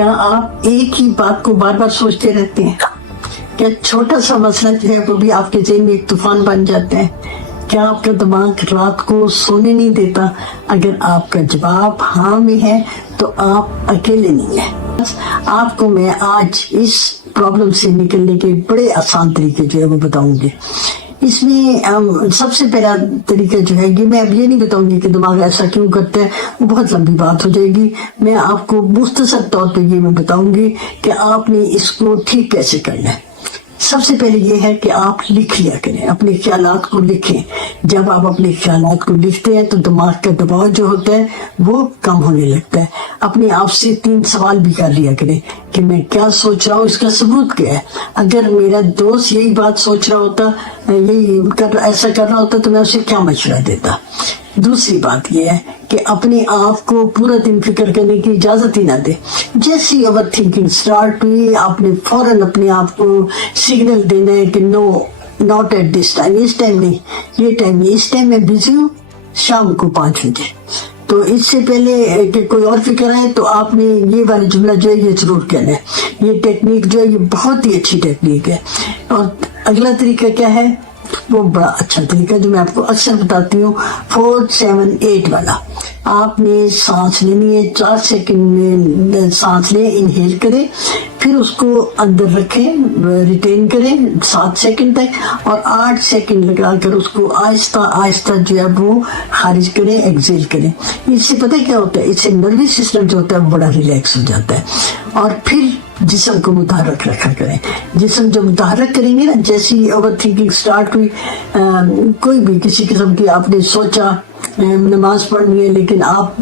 क्या आप एक ही बात को बार बार सोचते रहते हैं? क्या छोटा सा मसला जो है वो भी आपके ज़हन में एक तूफान बन जाता है? क्या आपका दिमाग रात को सोने नहीं देता? अगर आपका जवाब हाँ में है तो आप अकेले नहीं हैं। आपको मैं आज इस प्रॉब्लम से निकलने के बड़े आसान तरीके जो है वो बताऊंगी। इसमें सबसे पहला तरीका जो है ये, मैं अब ये नहीं बताऊंगी कि दिमाग ऐसा क्यों करता है, वो बहुत लंबी बात हो जाएगी। मैं आपको मुख्तसर तौर पे ये मैं बताऊंगी कि आपने इसको ठीक कैसे करना है। सबसे पहले ये है कि आप लिख लिया करें, अपने ख्यालात को लिखें। जब आप अपने ख्यालात को लिखते हैं तो दिमाग का दबाव जो होता है वो कम होने लगता है। अपने आप से 3 सवाल भी कर लिया करें कि मैं क्या सोच रहा हूँ, इसका सबूत क्या है। अगर मेरा दोस्त यही बात सोच रहा होता, ऐसा कर रहा होता तो मैं उसे क्या मशवरा देता। दूसरी बात यह है कि अपने आप को पूरा दिन फिक्र करने की इजाजत ही ना दे। जैसी ओवर थिंकिंग स्टार्ट हुई, आपने फौरन अपने आप को सिग्नल देना है कि no, not at this time, इस टाइम नहीं, ये टाइम नहीं, इस टाइम मैं बिजी हूँ, शाम को 5 बजे। तो इससे पहले कि कोई और फिक्र आए तो आपने ये वाला जुमला जो है ये जरूर कहना है। ये टेक्निक जो है ये बहुत ही अच्छी टेक्निक है। और अगला तरीका क्या है, वो बड़ा अच्छा तरीका जो मैं आपको अक्सर बताती हूँ, 4-7-8 वाला। आपने सांस लेनी है, 4 सेकंड में सांस लें, इनहेल करें, फिर उसको अंदर रखें, रिटेन करें 7 सेकंड तक, और 8 सेकंड लगाकर उसको आहिस्ता आहिस्ता जो है वो खारिज करें, एक्सेल करें। इससे पता क्या होता है, इससे नर्वस सिस्टम जो होता है वो बड़ा रिलैक्स हो जाता है। और फिर जिस्म को मुतहरक रखा करें। जिस्म जब मुतहरक करेंगे ना, जैसी ओवर थिंकिंग स्टार्ट हुई, कोई भी किसी किस्म की आपने सोचा नमाज पढ़नी है लेकिन आप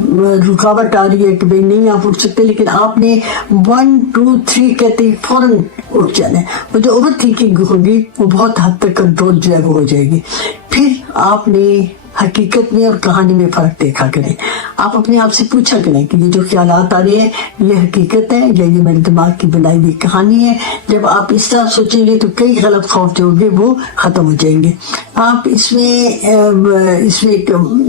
रुकावट आ रही है कि भाई नहीं आप उठ सकते, लेकिन आपने 1 2 3 कहते ही फौरन उठ जाना है। वो जो ओवर थिंकिंग होगी वो बहुत हद तक कंट्रोल जो है वो हो जाएगी। फिर आपने हकीकत में और कहानी में फर्क देखा करें। आप अपने आप से पूछा करें कि ये जो ख्यालात आ रहे हैं ये हकीकत है या ये मेरे दिमाग की बनाई हुई कहानी है। जब आप इस तरह सोचेंगे तो कई गलत खौफ जो होंगे वो खत्म हो जाएंगे। आप इसमें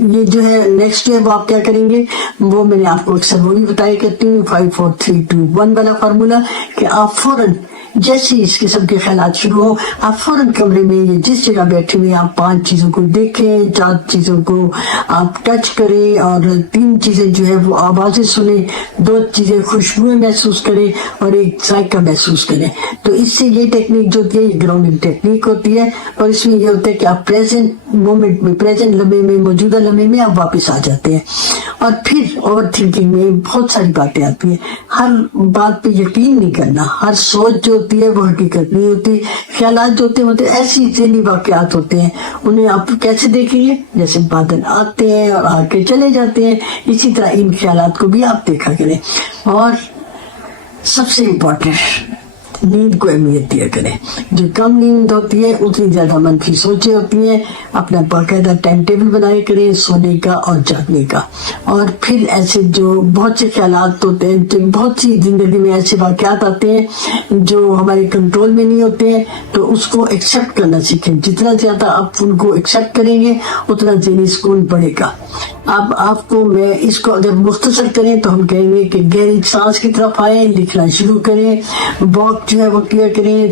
ये जो है नेक्स्ट है वो आप क्या करेंगे, वो मैंने आपको अक्सर वो भी बताया करती हूँ, 5 4 3 2 1 वाला फार्मूला, कि आप फौरन जैसे इस किस्म के ख्यालात शुरू हो, आप फौरन कमरे में ये जिस जगह बैठे हुए आप 5 चीजों को देखें, 4 चीजों को आप टच करें, और 3 चीजें जो है वो आवाजें सुने, 2 चीजें खुशबुएं महसूस करें, और 1 जायका महसूस करें। तो इससे ये टेक्निक जो होती है ये ग्राउंडिंग टेक्निक होती है। और इसमें ये होता है कि आप प्रेजेंट मोमेंट में, प्रेजेंट लम्हे में, मौजूदा लम्हे में आप वापस आ जाते हैं। और फिर ओवर थिंकिंग में बहुत सारी बातें आती हैं। हर बात पे यकीन नहीं करना, हर सोच जो होती है वो हकीकत नहीं होती। ख्यालात जो होते हैं ऐसी ज़हनी वाक़यात होते हैं, उन्हें आप कैसे देखेंगे, जैसे बादल आते हैं और आके चले जाते हैं, इसी तरह इन ख्यालात को भी आप देखा करें। और सबसे इम्पोर्टेंट, नींद को अहमियत दिया करें। जो कम नींद होती है उतनी ज्यादा मनफी सोचें होती हैं। अपना बाकायदा टाइम टेबल बनाए करें सोने का और जागने का। और फिर ऐसे जो बहुत से ख्यालात होते हैं, जो बहुत सी जिंदगी में ऐसे वाक़यात आते हैं जो हमारे कंट्रोल में नहीं होते हैं, तो उसको एक्सेप्ट करना सीखें। जितना ज्यादा आप उनको एक्सेप्ट करेंगे उतना ज़हनी सुकून बढ़ेगा। अब आपको मैं इसको अगर मुख्तसर करें तो हम कहेंगे कि गहरी सांस की तरफ आए, लिखना शुरू करें, वॉक जो है वो किया करें।